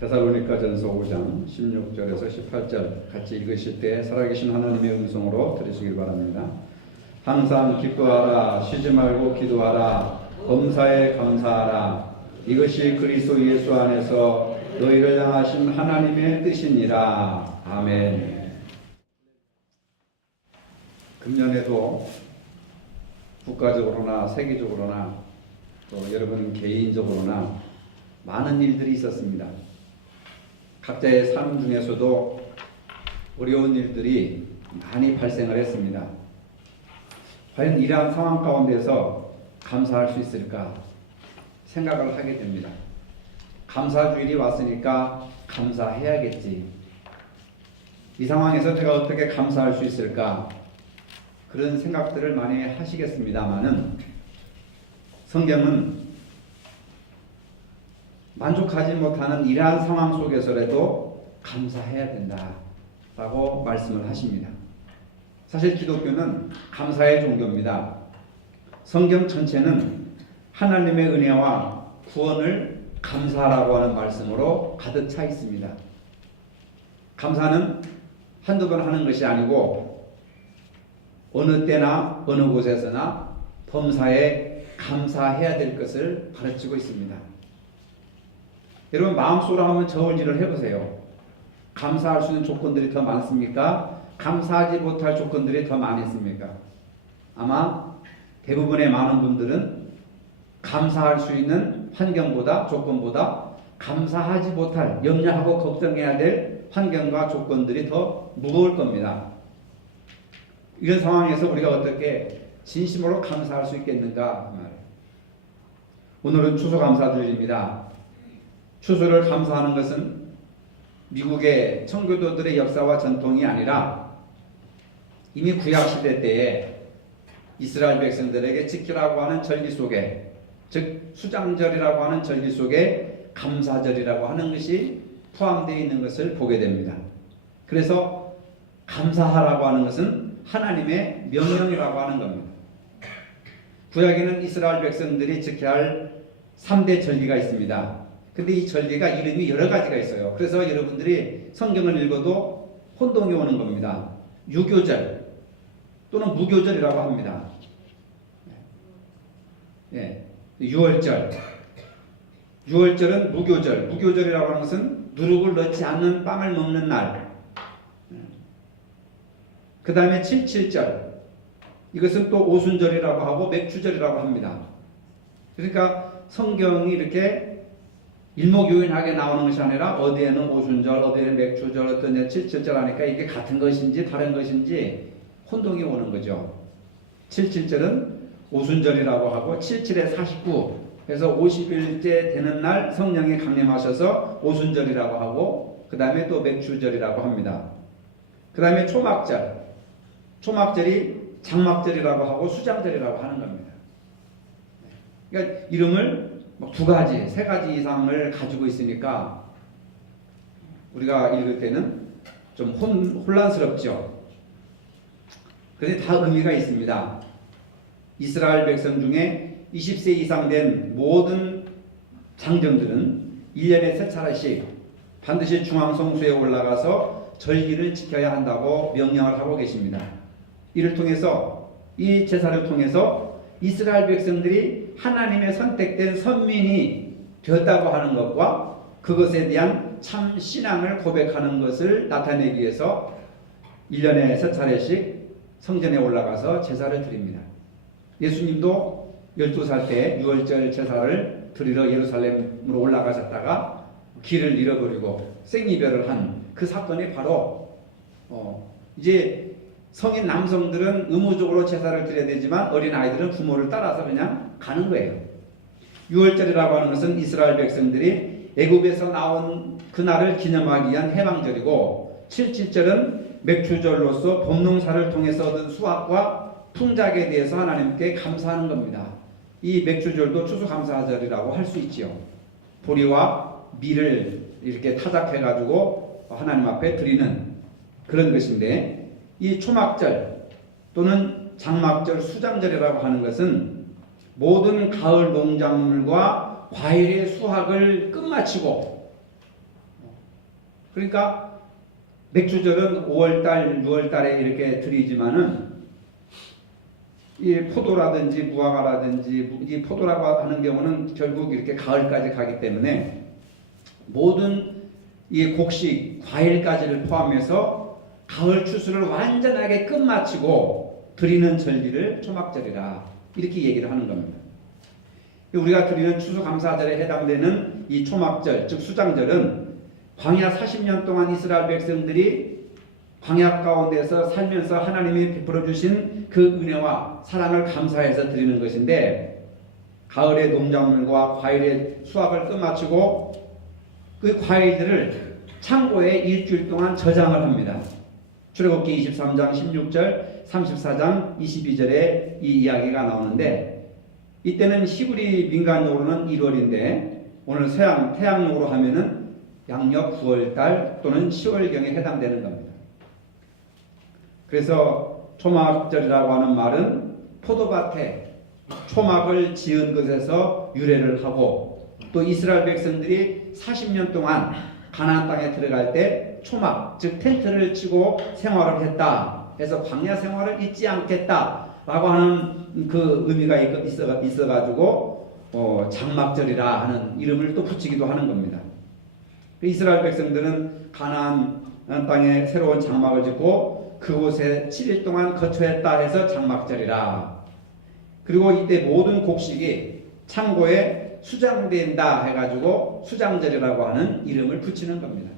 데살로니가전서 5장 16절에서 18절 같이 읽으실 때 살아계신 하나님의 음성으로 들으시길 바랍니다. 항상 기뻐하라, 쉬지 말고 기도하라, 범사에 감사하라. 이것이 그리스도 예수 안에서 너희를 향하신 하나님의 뜻이니라. 아멘. 금년에도 국가적으로나 세계적으로나 또 여러분 개인적으로나 많은 일들이 있었습니다. 각자의 삶 중에서도 어려운 일들이 많이 발생을 했습니다. 과연 이러한 상황 가운데서 감사할 수 있을까 생각을 하게 됩니다. 감사주일이 왔으니까 감사해야겠지. 이 상황에서 제가 어떻게 감사할 수 있을까? 그런 생각들을 많이 하시겠습니다만은 성경은 만족하지 못하는 이러한 상황 속에서라도 감사해야 된다라고 말씀을 하십니다. 사실 기독교는 감사의 종교입니다. 성경 전체는 하나님의 은혜와 구원을 감사하라고 하는 말씀으로 가득 차 있습니다. 감사는 한두 번 하는 것이 아니고 어느 때나 어느 곳에서나 범사에 감사해야 될 것을 가르치고 있습니다. 여러분 마음속으로 한번 저울질을 해보세요. 감사할 수 있는 조건들이 더 많습니까? 감사하지 못할 조건들이 더 많습니까? 아마 대부분의 많은 분들은 감사할 수 있는 환경보다 조건보다 감사하지 못할 염려하고 걱정해야 될 환경과 조건들이 더 무거울 겁니다. 이런 상황에서 우리가 어떻게 진심으로 감사할 수 있겠는가? 오늘은 추수감사주일입니다. 추수를 감사하는 것은 미국의 청교도들의 역사와 전통이 아니라 이미 구약시대 때에 이스라엘 백성들에게 지키라고 하는 절기 속에, 즉 수장절이라고 하는 절기 속에 감사절이라고 하는 것이 포함되어 있는 것을 보게 됩니다. 그래서 감사하라고 하는 것은 하나님의 명령이라고 하는 겁니다. 구약에는 이스라엘 백성들이 지켜야 할 3대 절기가 있습니다. 근데 이 절기가 이름이 여러 가지가 있어요. 그래서 여러분들이 성경을 읽어도 혼동이 오는 겁니다. 유교절 또는 무교절이라고 합니다. 예, 6월절. 6월절은 무교절. 무교절이라고 하는 것은 누룩을 넣지 않는 빵을 먹는 날. 그 다음에 77절. 이것은 또 오순절이라고 하고 맥주절이라고 합니다. 그러니까 성경이 이렇게 일목요연하게 나오는 것이 아니라 어디에는 오순절, 어디에는 맥주절, 어떤 77절 하니까 이게 같은 것인지 다른 것인지 혼동이 오는 거죠. 77절은 오순절이라고 하고 77에 49 해서 50일째 되는 날 성령이 강림하셔서 오순절이라고 하고 그 다음에 또 맥주절이라고 합니다. 그 다음에 초막절. 초막절이 장막절이라고 하고 수장절이라고 하는 겁니다. 그러니까 이름을 두 가지, 세 가지 이상을 가지고 있으니까 우리가 읽을 때는 좀 혼란스럽죠. 그런데 다 의미가 있습니다. 이스라엘 백성 중에 20세 이상 된 모든 장정들은 1년에 3차례씩 반드시 중앙성소에 올라가서 절기를 지켜야 한다고 명령을 하고 계십니다. 이를 통해서 이 제사를 통해서 이스라엘 백성들이 하나님의 선택된 선민이 되었다고 하는 것과 그것에 대한 참 신앙을 고백하는 것을 나타내기 위해서 1년에 3차례씩 성전에 올라가서 제사를 드립니다. 예수님도 12살 때 6월절 제사를 드리러 예루살렘으로 올라가셨다가 길을 잃어버리고 생이별을 한 그 사건이 바로 이제 성인 남성들은 의무적으로 제사를 드려야 되지만 어린아이들은 부모를 따라서 그냥 가는 거예요. 6월절이라고 하는 것은 이스라엘 백성들이 애굽에서 나온 그날을 기념하기 위한 해방절이고 77절은 맥주절로서 봄농사를 통해서 얻은 수확과 풍작에 대해서 하나님께 감사하는 겁니다. 이 맥주절도 추수감사절이라고 할 수 있지요. 보리와 밀을 이렇게 타작해가지고 하나님 앞에 드리는 그런 것인데 이 초막절 또는 장막절, 수장절이라고 하는 것은 모든 가을 농작물과 과일의 수확을 끝마치고 그러니까 맥주절은 5월달, 6월달에 이렇게 드리지만은 이 포도라든지 무화과라든지 이 포도라고 하는 경우는 결국 이렇게 가을까지 가기 때문에 모든 이 곡식, 과일까지를 포함해서 가을 추수를 완전하게 끝마치고 드리는 절기를 초막절이라 이렇게 얘기를 하는 겁니다. 우리가 드리는 추수감사절에 해당되는 이 초막절, 즉 수장절은 광야 40년 동안 이스라엘 백성들이 광야 가운데서 살면서 하나님이 베풀어 주신 그 은혜와 사랑을 감사해서 드리는 것인데, 가을의 농작물과 과일의 수확을 끝마치고 그 과일들을 창고에 일주일 동안 저장을 합니다. 출애굽기 23장 16절, 34장 22절에 이 이야기가 나오는데, 이때는 히브리 민간적으로는 1월인데 오늘 태양력으로 하면은 양력 9월달 또는 10월경에 해당되는 겁니다. 그래서 초막절이라고 하는 말은 포도밭에 초막을 지은 것에서 유래를 하고, 또 이스라엘 백성들이 40년 동안 가나안 땅에 들어갈 때 초막, 즉 텐트를 치고 생활을 했다 해서 광야 생활을 잊지 않겠다라고 하는 그 의미가 있어가지고 장막절이라 하는 이름을 또 붙이기도 하는 겁니다. 이스라엘 백성들은 가나안 땅에 새로운 장막을 짓고 그곳에 7일 동안 거처했다 해서 장막절이라. 그리고 이때 모든 곡식이 창고에 수장된다 해가지고 수장절이라고 하는 이름을 붙이는 겁니다.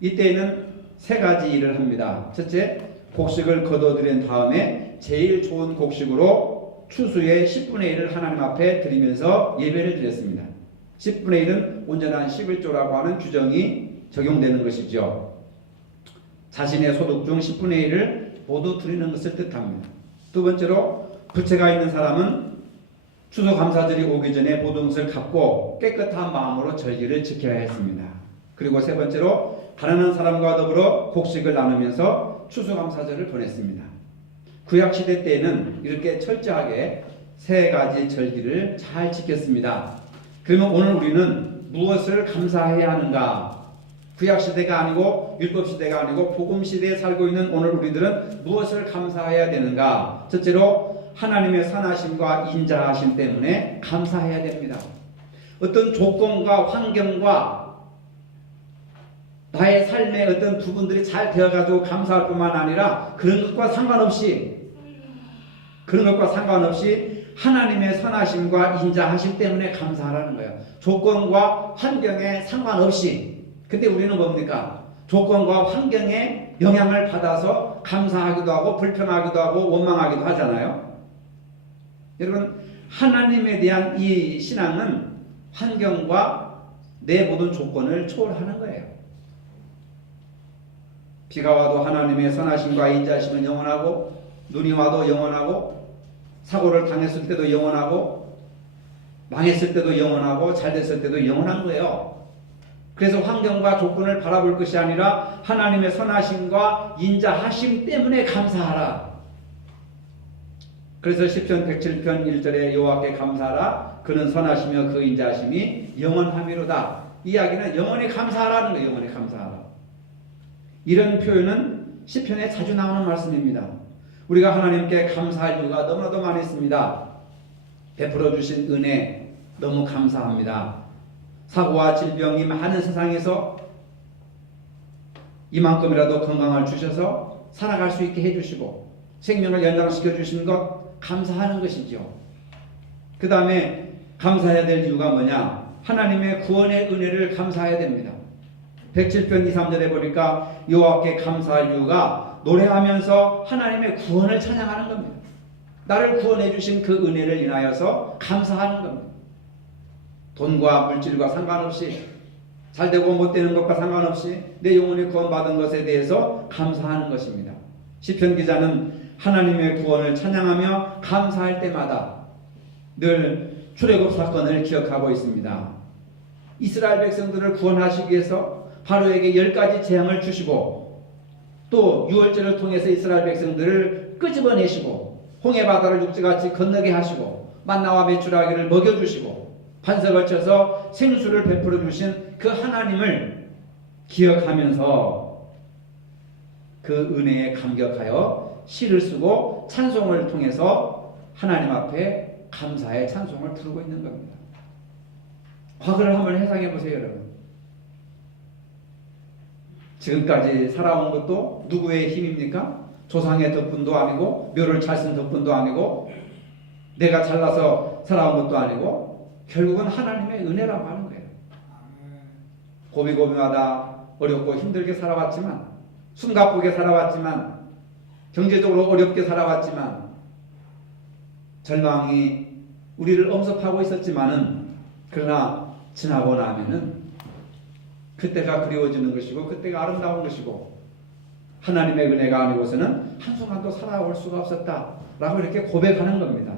이때에는 세 가지 일을 합니다. 첫째, 곡식을 거둬들인 다음에 제일 좋은 곡식으로 추수의 10분의 1을 하나님 앞에 드리면서 예배를 드렸습니다. 10분의 1은 온전한 11조라고 하는 규정이 적용되는 것이죠. 자신의 소득 중 10분의 1을 모두 드리는 것을 뜻합니다. 두 번째로, 부채가 있는 사람은 추수감사절이 오기 전에 모든 것을 갚고 깨끗한 마음으로 절기를 지켜야 했습니다. 그리고 세 번째로, 가난한 사람과 더불어 곡식을 나누면서 추수감사절을 보냈습니다. 구약시대 때에는 이렇게 철저하게 세 가지 절기를 잘 지켰습니다. 그러면 오늘 우리는 무엇을 감사해야 하는가? 구약시대가 아니고 율법시대가 아니고 복음시대에 살고 있는 오늘 우리들은 무엇을 감사해야 되는가? 첫째로, 하나님의 선하심과 인자하심 때문에 감사해야 됩니다. 어떤 조건과 환경과 나의 삶의 어떤 부분들이 잘 되어가지고 감사할 뿐만 아니라 그런 것과 상관없이 하나님의 선하심과 인자하심 때문에 감사하라는 거예요. 조건과 환경에 상관없이. 근데 우리는 뭡니까? 조건과 환경에 영향을 받아서 감사하기도 하고 불평하기도 하고 원망하기도 하잖아요. 여러분, 하나님에 대한 이 신앙은 환경과 내 모든 조건을 초월하는 거예요. 비가 와도 하나님의 선하심과 인자하심은 영원하고, 눈이 와도 영원하고, 사고를 당했을 때도 영원하고, 망했을 때도 영원하고, 잘 됐을 때도 영원한 거예요. 그래서 환경과 조건을 바라볼 것이 아니라 하나님의 선하심과 인자하심 때문에 감사하라. 그래서 시편 107편 1절에 여호와께 감사하라. 그는 선하시며 그 인자하심이 영원하미로다. 이 이야기는 영원히 감사하라는 거예요. 영원히 감사하라. 이런 표현은 시편에 자주 나오는 말씀입니다. 우리가 하나님께 감사할 이유가 너무나도 많이 있습니다. 베풀어 주신 은혜 너무 감사합니다. 사고와 질병이 많은 세상에서 이만큼이라도 건강을 주셔서 살아갈 수 있게 해주시고 생명을 연장시켜 주신 것 감사하는 것이죠. 그 다음에 감사해야 될 이유가 뭐냐? 하나님의 구원의 은혜를 감사해야 됩니다. 107편 2, 3절에 보니까 여호와께 감사할 이유가 노래하면서 하나님의 구원을 찬양하는 겁니다. 나를 구원해 주신 그 은혜를 인하여서 감사하는 겁니다. 돈과 물질과 상관없이, 잘되고 못되는 것과 상관없이 내 영혼이 구원받은 것에 대해서 감사하는 것입니다. 시편 기자는 하나님의 구원을 찬양하며 감사할 때마다 늘 출애굽 사건을 기억하고 있습니다. 이스라엘 백성들을 구원하시기 위해서 바로에게 10가지 재앙을 주시고, 또 유월절을 통해서 이스라엘 백성들을 끄집어내시고 홍해 바다를 육지같이 건너게 하시고 만나와 메추라기를 먹여주시고 반석을 쳐서 생수를 베풀어 주신 그 하나님을 기억하면서 그 은혜에 감격하여 시를 쓰고 찬송을 통해서 하나님 앞에 감사의 찬송을 부르고 있는 겁니다. 과거를 한번 회상해 보세요, 여러분. 지금까지 살아온 것도 누구의 힘입니까? 조상의 덕분도 아니고 묘를 잘 쓴 덕분도 아니고 내가 잘나서 살아온 것도 아니고 결국은 하나님의 은혜라고 하는 거예요. 고비고비마다 어렵고 힘들게 살아왔지만 숨가쁘게 살아왔지만 경제적으로 어렵게 살아왔지만 절망이 우리를 엄습하고 있었지만은 그러나 지나고 나면은 그때가 그리워지는 것이고 그때가 아름다운 것이고 하나님의 은혜가 아니고서는 한순간도 살아올 수가 없었다라고 이렇게 고백하는 겁니다.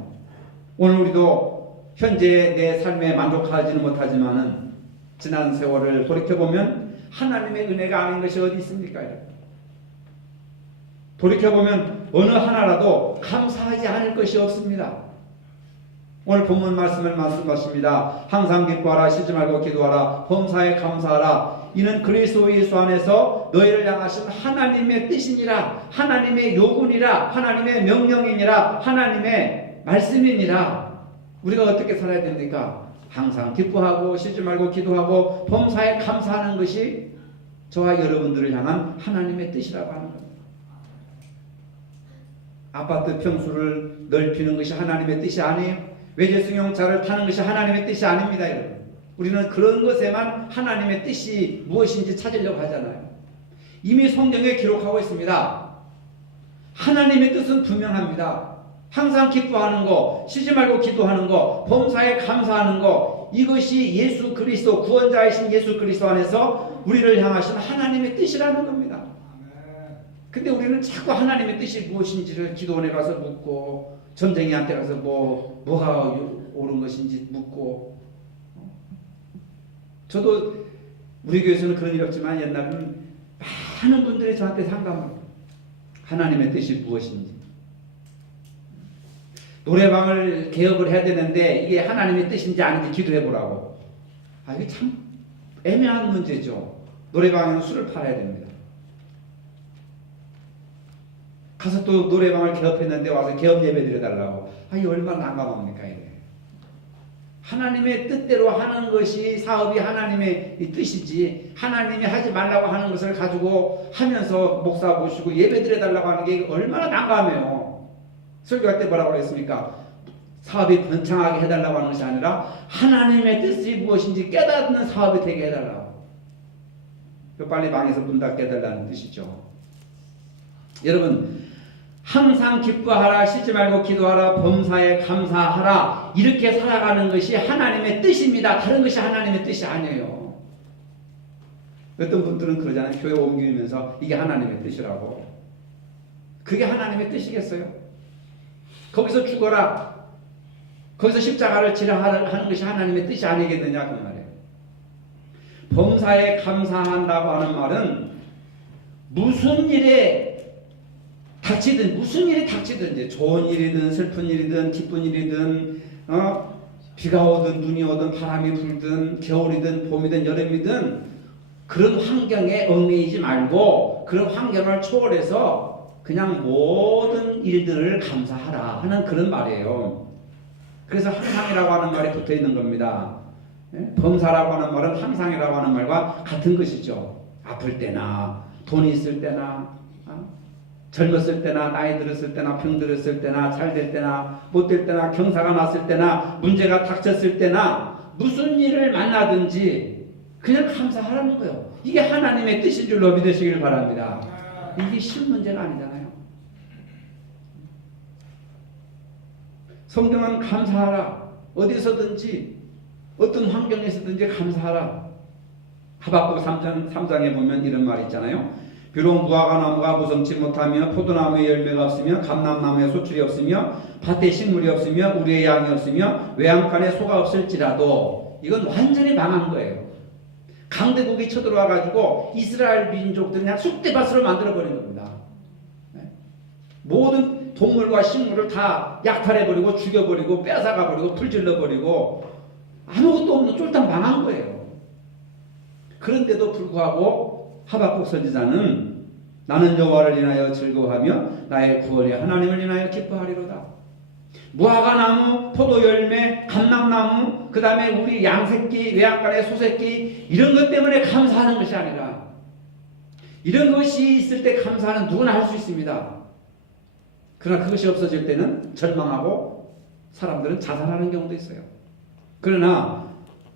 오늘 우리도 현재 내 삶에 만족하지는 못하지만은 지난 세월을 돌이켜보면 하나님의 은혜가 아닌 것이 어디 있습니까? 돌이켜보면 어느 하나라도 감사하지 않을 것이 없습니다. 오늘 본문 말씀을 말씀하십니다. 항상 기뻐하라, 쉬지 말고 기도하라, 범사에 감사하라. 이는 그리스도 예수 안에서 너희를 향하신 하나님의 뜻이니라, 하나님의 요구니라, 하나님의 명령이니라, 하나님의 말씀이니라. 우리가 어떻게 살아야 됩니까? 항상 기뻐하고 쉬지 말고 기도하고 범사에 감사하는 것이 저와 여러분들을 향한 하나님의 뜻이라고 하는 겁니다. 아파트 평수를 넓히는 것이 하나님의 뜻이 아니에요. 외제승용차를 타는 것이 하나님의 뜻이 아닙니다, 여러분. 우리는 그런 것에만 하나님의 뜻이 무엇인지 찾으려고 하잖아요. 이미 성경에 기록하고 있습니다. 하나님의 뜻은 분명합니다. 항상 기뻐하는 거, 쉬지 말고 기도하는 거, 범사에 감사하는 거, 이것이 예수 그리스도, 구원자이신 예수 그리스도 안에서 우리를 향하신 하나님의 뜻이라는 겁니다. 근데 우리는 자꾸 하나님의 뜻이 무엇인지를 기도원에 가서 묻고 점쟁이한테 가서 뭐가 옳은 것인지 묻고. 저도 우리 교회에서는 그런 일 없지만 옛날에는 많은 분들이 저한테 상담을 하나님의 뜻이 무엇인지. 노래방을 개업을 해야 되는데 이게 하나님의 뜻인지 아닌지 기도해 보라고. 이게 참 애매한 문제죠. 노래방에는 술을 팔아야 됩니다. 가서 또 노래방을 개업했는데 와서 개업 예배 드려달라고. 이게 얼마나 난감합니까, 이게. 하나님의 뜻대로 하는 것이 사업이 하나님의 뜻이지, 하나님이 하지 말라고 하는 것을 가지고 하면서 목사 모시고 예배 드려달라고 하는 게 얼마나 난감해요. 설교할 때 뭐라고 그랬습니까? 사업이 번창하게 해달라고 하는 것이 아니라 하나님의 뜻이 무엇인지 깨닫는 사업이 되게 해달라고. 빨리 방에서 문 닫게 해달라는 뜻이죠. 여러분, 항상 기뻐하라, 쉬지 말고 기도하라, 범사에 감사하라, 이렇게 살아가는 것이 하나님의 뜻입니다. 다른 것이 하나님의 뜻이 아니에요. 어떤 분들은 그러잖아요. 교회 옮기면서 이게 하나님의 뜻이라고. 그게 하나님의 뜻이겠어요? 거기서 죽어라, 거기서 십자가를 지라 하는 것이 하나님의 뜻이 아니겠느냐, 그 말이에요. 범사에 감사한다고 하는 말은 무슨 일에 닥치든, 무슨 일이 닥치든지, 좋은 일이든 슬픈 일이든 기쁜 일이든 비가 오든 눈이 오든 바람이 불든 겨울이든 봄이든 여름이든 그런 환경에 얽매이지 말고 그런 환경을 초월해서 그냥 모든 일들을 감사하라 하는 그런 말이에요. 그래서 항상이라고 하는 말이 붙어 있는 겁니다. 범사라고 하는 말은 항상이라고 하는 말과 같은 것이죠. 아플 때나 돈이 있을 때나 젊었을 때나 나이 들었을 때나 병 들었을 때나 잘 될 때나 못 될 때나 경사가 났을 때나 문제가 닥쳤을 때나 무슨 일을 만나든지 그냥 감사하라는 거예요. 이게 하나님의 뜻인 줄로 믿으시길 바랍니다. 이게 쉬운 문제가 아니잖아요. 성경은 감사하라. 어디서든지 어떤 환경에서든지 감사하라. 하박국 3장에 보면 이런 말이 있잖아요. 비록 무화과나무가 무성치 못하며 포도나무에 열매가 없으며 감람나무에 소출이 없으며 밭에 식물이 없으며 우리의 양이 없으며 외양간에 소가 없을지라도, 이건 완전히 망한 거예요. 강대국이 쳐들어와 가지고 이스라엘 민족들이 그냥 쑥대밭으로 만들어버린 겁니다. 모든 동물과 식물을 다 약탈해버리고 죽여버리고 뺏어가버리고 풀질러버리고 아무것도 없는 쫄딱 망한 거예요. 그런데도 불구하고 하박국 선지자는 나는 여호와를 인하여 즐거워하며 나의 구원의 하나님을 인하여 기뻐하리로다. 무화과나무, 포도열매, 감람나무, 그 다음에 우리 양새끼, 외양간의 소새끼 이런 것 때문에 감사하는 것이 아니라 이런 것이 있을 때 감사하는 누구나 할 수 있습니다. 그러나 그것이 없어질 때는 절망하고 사람들은 자살하는 경우도 있어요. 그러나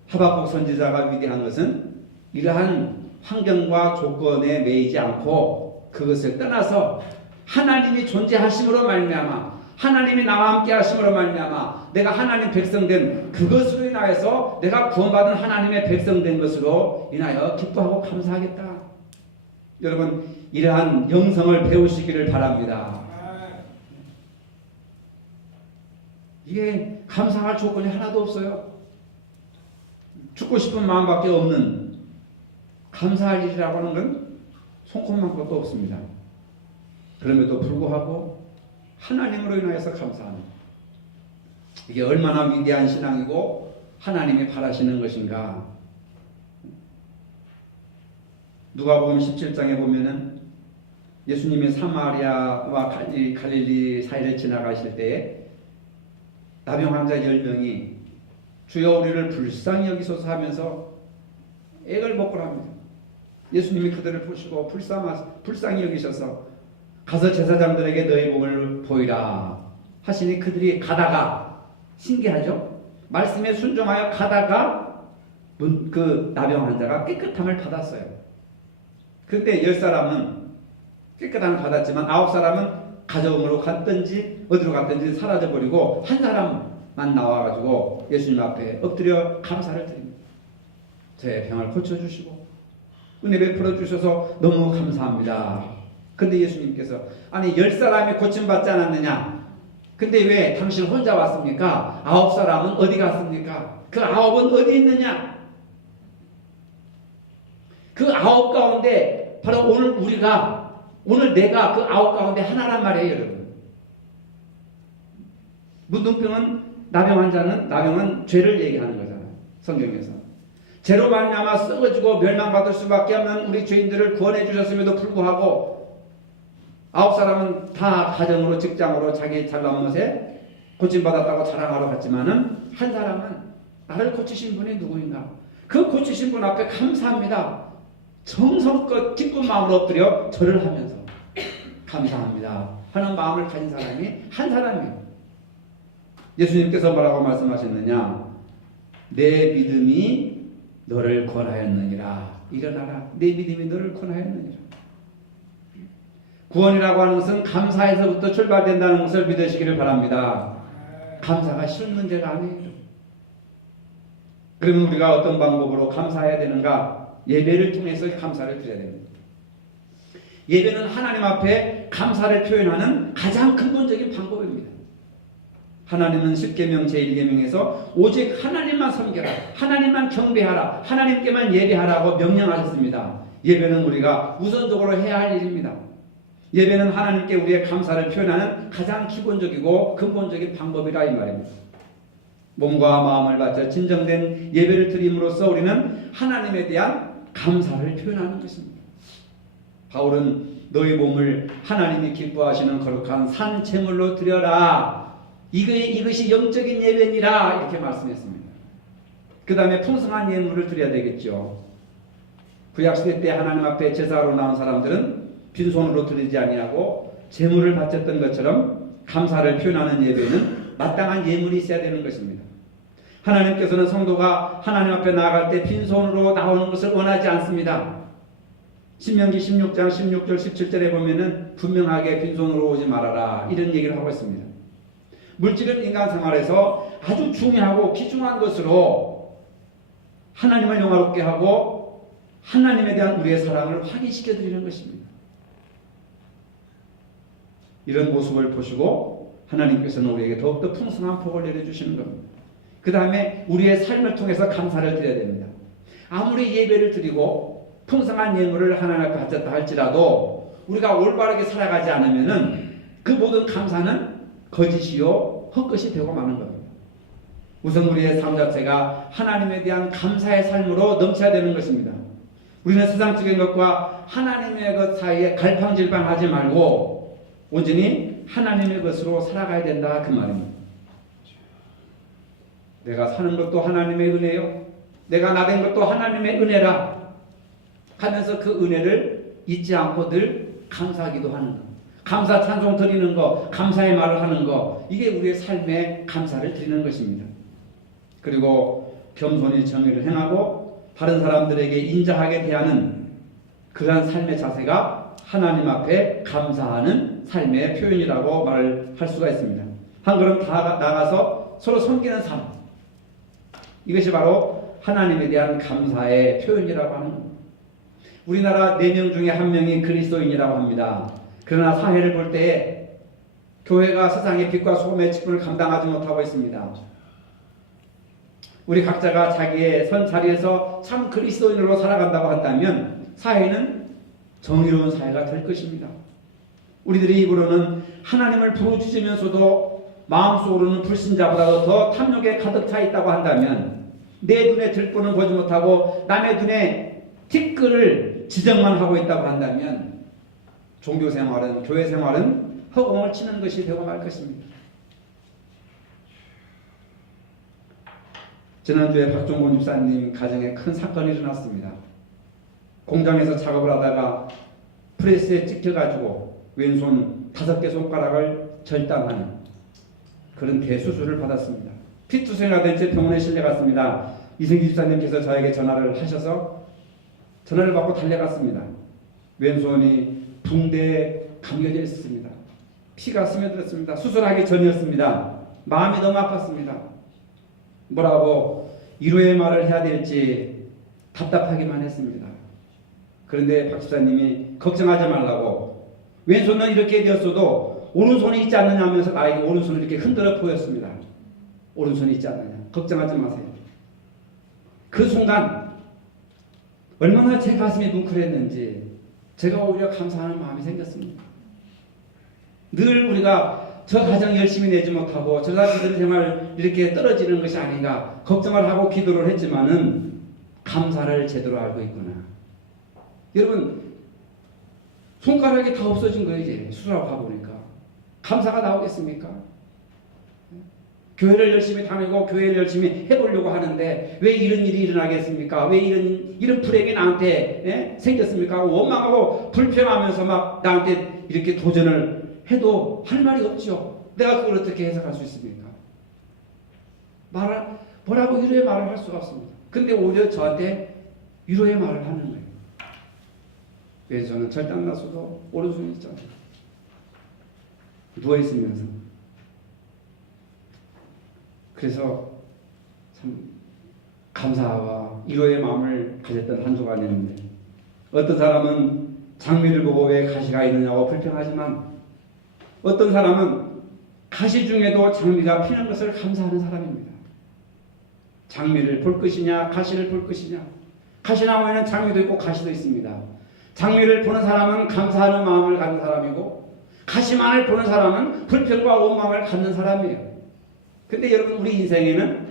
하박국 선지자가 위대한 것은 이러한 환경과 조건에 매이지 않고 그것을 떠나서 하나님이 존재하심으로 말미암아 하나님이 나와 함께 하심으로 말미암아 내가 하나님 백성된 그것으로 인하여서 내가 구원받은 하나님의 백성된 것으로 인하여 기뻐하고 감사하겠다. 여러분 이러한 영성을 배우시기를 바랍니다. 이게 감사할 조건이 하나도 없어요. 죽고 싶은 마음밖에 없는 감사할 일이라고 하는 건 손꼽만 것도 없습니다. 그럼에도 불구하고 하나님으로 인하여서 감사하는 이게 얼마나 위대한 신앙이고 하나님이 바라시는 것인가. 누가복음 17장에 보면은 예수님이 사마리아와 갈릴리 사이를 지나가실 때에 나병 환자 10명이 주여 우리를 불쌍히 여기소서 하면서 애걸 먹고 합니다. 예수님이 그들을 보시고 불쌍히 여기셔서 가서 제사장들에게 너희 몸을 보이라 하시니 그들이 가다가 신기하죠? 말씀에 순종하여 가다가 그 나병 환자가 깨끗함을 받았어요. 그때 10사람은 깨끗함을 받았지만 9사람은 가정으로 갔든지 어디로 갔든지 사라져버리고 한 사람만 나와가지고 예수님 앞에 엎드려 감사를 드립니다. 제 병을 고쳐주시고 은혜 베풀어 주셔서 너무 감사합니다. 근데 예수님께서 아니 10사람이 고침받지 않았느냐? 근데 왜 당신 혼자 왔습니까? 9사람은 어디 갔습니까? 그 9은 어디 있느냐? 그 9 가운데 바로 오늘 내가 그 9 가운데 하나란 말이에요, 여러분. 문둥병은 나병은 죄를 얘기하는 거잖아요. 성경에서. 죄로 말미암아 썩어지고 멸망받을 수밖에 없는 우리 죄인들을 구원해 주셨음에도 불구하고 9사람은 다 가정으로 직장으로 자기 잘난 못에 고침받았다고 자랑하러 갔지만은 한 사람은 나를 고치신 분이 누구인가? 그 고치신 분 앞에 감사합니다. 정성껏 기쁜 마음으로 엎드려 절을 하면서 감사합니다 하는 마음을 가진 사람이 한 사람이에요. 예수님께서 뭐라고 말씀하셨느냐? 내 믿음이 너를 권하였느니라. 일어나라. 내 믿음이 너를 권하였느니라. 구원이라고 하는 것은 감사에서부터 출발된다는 것을 믿으시기를 바랍니다. 감사가 쉬운 문제가 아니에요. 그러면 우리가 어떤 방법으로 감사해야 되는가? 예배를 통해서 감사를 드려야 됩니다. 예배는 하나님 앞에 감사를 표현하는 가장 근본적인 방법입니다. 하나님은 10계명 제1계명에서 오직 하나님만 섬겨라, 하나님만 경배하라, 하나님께만 예배하라고 명령하셨습니다. 예배는 우리가 우선적으로 해야 할 일입니다. 예배는 하나님께 우리의 감사를 표현하는 가장 기본적이고 근본적인 방법이라 이 말입니다. 몸과 마음을 바쳐 진정된 예배를 드림으로써 우리는 하나님에 대한 감사를 표현하는 것입니다. 바울은 너희 몸을 하나님이 기뻐하시는 거룩한 산 제물로 드려라. 이것이 영적인 예배니라 이렇게 말씀했습니다. 그 다음에 풍성한 예물을 드려야 되겠죠. 구약시대 때 하나님 앞에 제사로 나온 사람들은 빈손으로 드리지 아니하고 제물을 바쳤던 것처럼 감사를 표현하는 예배는 마땅한 예물이 있어야 되는 것입니다. 하나님께서는 성도가 하나님 앞에 나아갈 때 빈손으로 나오는 것을 원하지 않습니다. 신명기 16장 16절 17절에 보면은 분명하게 빈손으로 오지 말아라 이런 얘기를 하고 있습니다. 물질은 인간 생활에서 아주 중요하고 귀중한 것으로 하나님을 영화롭게 하고 하나님에 대한 우리의 사랑을 확인시켜 드리는 것입니다. 이런 모습을 보시고 하나님께서는 우리에게 더욱더 풍성한 복을 내려주시는 겁니다. 그 다음에 우리의 삶을 통해서 감사를 드려야 됩니다. 아무리 예배를 드리고 풍성한 예물을 하나님 앞에 바쳤다 할지라도 우리가 올바르게 살아가지 않으면은 그 모든 감사는 거짓이요 헛것이 되고 마는 겁니다. 우선 우리의 삶 자체가 하나님에 대한 감사의 삶으로 넘쳐야 되는 것입니다. 우리는 세상적인 것과 하나님의 것 사이에 갈팡질팡하지 말고 온전히 하나님의 것으로 살아가야 된다 그 말입니다. 내가 사는 것도 하나님의 은혜요, 내가 나된 것도 하나님의 은혜라 하면서 그 은혜를 잊지 않고 늘 감사하기도 하는 것, 감사 찬송 드리는 것, 감사의 말을 하는 것, 이게 우리의 삶에 감사를 드리는 것입니다. 그리고 겸손히 정의를 행하고 다른 사람들에게 인자하게 대하는 그러한 삶의 자세가 하나님 앞에 감사하는 삶의 표현이라고 말을 할 수가 있습니다. 한 걸음 다 나가서 서로 섬기는 삶, 이것이 바로 하나님에 대한 감사의 표현이라고 하는 겁니다. 우리나라 4명 중에 1명이 그리스도인이라고 합니다. 그러나 사회를 볼 때에 교회가 세상의 빛과 소금의 직분을 감당하지 못하고 있습니다. 우리 각자가 자기의 선 자리에서 참 그리스도인으로 살아간다고 한다면 사회는 정의로운 사회가 될 것입니다. 우리들이 입으로는 하나님을 부르짖으면서도 마음속으로는 불신자보다도 더 탐욕에 가득 차 있다고 한다면, 내 눈에 들보는 보지 못하고 남의 눈에 티끌을 지적만 하고 있다고 한다면 종교생활은, 교회생활은 허공을 치는 것이 되고 말 것입니다. 지난주에 박종곤 집사님 가정에 큰 사건이 일어났습니다. 공장에서 작업을 하다가 프레스에 찍혀가지고 왼손 5개 손가락을 절단하는 그런 대수술을 받았습니다. 피투성이가 된 채 병원에 실려갔습니다. 이승기 집사님께서 저에게 전화를 하셔서 전화를 받고 달려갔습니다. 왼손이 붕대에 감겨져 있었습니다. 피가 스며들었습니다. 수술하기 전이었습니다. 마음이 너무 아팠습니다. 뭐라고 위로의 말을 해야 될지 답답하기만 했습니다. 그런데 박 집사님이 걱정하지 말라고, 왼손은 이렇게 되었어도 오른손이 있지 않느냐 하면서 나에게 오른손을 이렇게 흔들어 보였습니다. 오른손이 있지 않느냐, 걱정하지 마세요. 그 순간 얼마나 제 가슴이 뭉클했는지 제가 오히려 감사하는 마음이 생겼습니다. 늘 우리가 저 가정 열심히 내지 못하고 저 사람들은 정말 이렇게 떨어지는 것이 아닌가 걱정을 하고 기도를 했지만은 감사를 제대로 알고 있구나. 여러분, 손가락이 다 없어진 거예요. 이제 수술하고 가보니까 감사가 나오겠습니까? 교회를 열심히 다니고 교회를 열심히 해보려고 하는데 왜 이런 일이 일어나겠습니까? 왜 이런 불행이 나한테 생겼습니까? 원망하고 불평하면서 막 나한테 이렇게 도전을 해도 할 말이 없죠. 내가 그걸 어떻게 해석할 수 있습니까? 뭐라고 위로의 말을 할 수가 없습니다. 근데 오히려 저한테 위로의 말을 하는 거예요. 왼손은 절단나서도 오른손이 있잖아요. 누워있으면서. 그래서 참 감사와 위로의 마음을 가졌던 한 주간이었는데, 어떤 사람은 장미를 보고 왜 가시가 있느냐고 불평하지만 어떤 사람은 가시 중에도 장미가 피는 것을 감사하는 사람입니다. 장미를 볼 것이냐 가시를 볼 것이냐. 가시나무에는 장미도 있고 가시도 있습니다. 장미를 보는 사람은 감사하는 마음을 갖는 사람이고 가시만을 보는 사람은 불평과 원망을 갖는 사람이에요. 근데 여러분, 우리 인생에는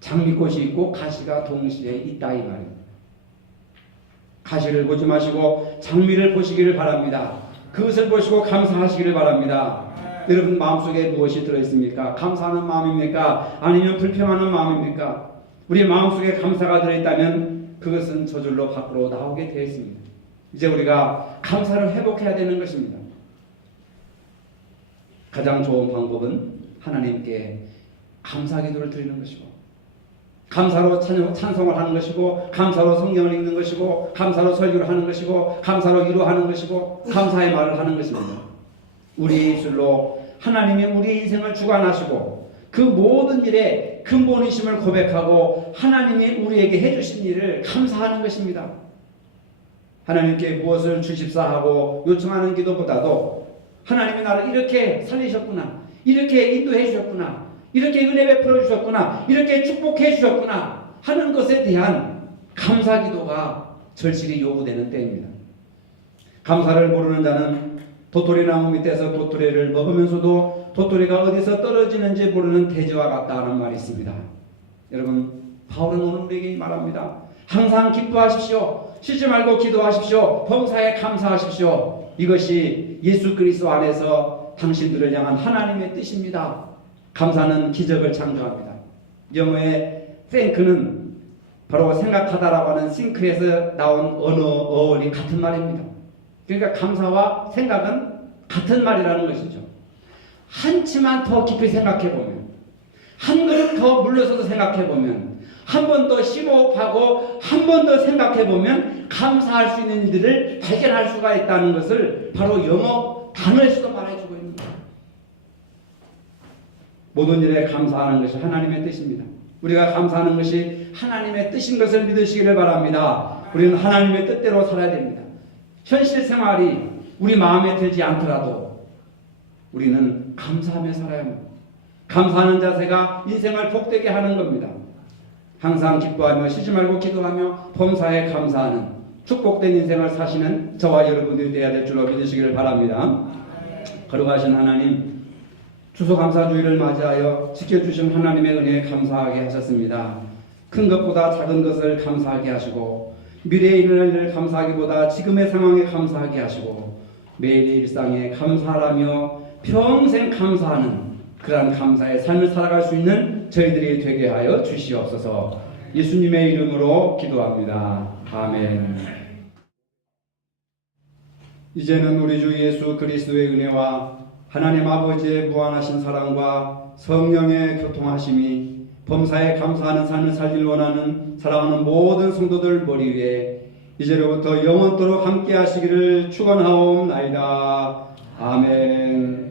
장미꽃이 있고 가시가 동시에 있다 이 말입니다. 가시를 보지 마시고 장미를 보시기를 바랍니다. 그것을 보시고 감사하시기를 바랍니다. 여러분 마음속에 무엇이 들어있습니까? 감사하는 마음입니까? 아니면 불평하는 마음입니까? 우리 마음속에 감사가 들어있다면 그것은 저절로 밖으로 나오게 되어 있습니다. 이제 우리가 감사를 회복해야 되는 것입니다. 가장 좋은 방법은 하나님께 감사기도를 드리는 것이고, 감사로 찬송을 하는 것이고, 감사로 성경을 읽는 것이고, 감사로 설교를 하는 것이고, 감사로 위로하는 것이고, 감사의 말을 하는 것입니다. 우리 입술로 하나님이 우리 인생을 주관하시고 그 모든 일에 근본이심을 고백하고 하나님이 우리에게 해주신 일을 감사하는 것입니다. 하나님께 무엇을 주십사 하고 요청하는 기도보다도 하나님이 나를 이렇게 살리셨구나, 이렇게 인도해 주셨구나, 이렇게 은혜 베풀어 주셨구나, 이렇게 축복해 주셨구나 하는 것에 대한 감사기도가 절실히 요구되는 때입니다. 감사를 모르는 자는 도토리 나무 밑에서 도토리를 먹으면서도 도토리가 어디서 떨어지는지 모르는 돼지와 같다는 말이 있습니다. 여러분, 바울은 오늘 우리에게 말합니다. 항상 기뻐하십시오. 쉬지 말고 기도하십시오. 범사에 감사하십시오. 이것이 예수 그리스도 안에서 당신들을 향한 하나님의 뜻입니다. 감사는 기적을 창조합니다. 영어의 think는 바로 생각하다라고 하는 think에서 나온 어원이 같은 말입니다. 그러니까 감사와 생각은 같은 말이라는 것이죠. 한치만 더 깊이 생각해보면, 한 그릇 더 물러서도 생각해보면, 한 번 더 심호흡하고 한 번 더 생각해보면 감사할 수 있는 일들을 발견할 수가 있다는 것을 바로 영어 단어에서도 말해주고 있는 거예요. 모든 일에 감사하는 것이 하나님의 뜻입니다. 우리가 감사하는 것이 하나님의 뜻인 것을 믿으시기를 바랍니다. 우리는 하나님의 뜻대로 살아야 됩니다. 현실 생활이 우리 마음에 들지 않더라도 우리는 감사하며 살아야 합니다. 감사하는 자세가 인생을 복되게 하는 겁니다. 항상 기뻐하며 쉬지 말고 기도하며 범사에 감사하는 축복된 인생을 사시는 저와 여러분들이 되어야 될 줄로 믿으시기를 바랍니다. 거룩하신 하나님, 추수감사주의를 맞이하여 지켜주신 하나님의 은혜에 감사하게 하셨습니다. 큰 것보다 작은 것을 감사하게 하시고 미래에 일어날 일을 감사하기보다 지금의 상황에 감사하게 하시고 매일의 일상에 감사하며 평생 감사하는 그러한 감사의 삶을 살아갈 수 있는 저희들이 되게 하여 주시옵소서. 예수님의 이름으로 기도합니다. 아멘. 이제는 우리 주 예수 그리스도의 은혜와 하나님 아버지의 무한하신 사랑과 성령의 교통하심이 범사에 감사하는 삶을 살길 원하는 사랑하는 모든 성도들 머리 위에 이제로부터 영원토록 함께 하시기를 축원하옵나이다. 아멘.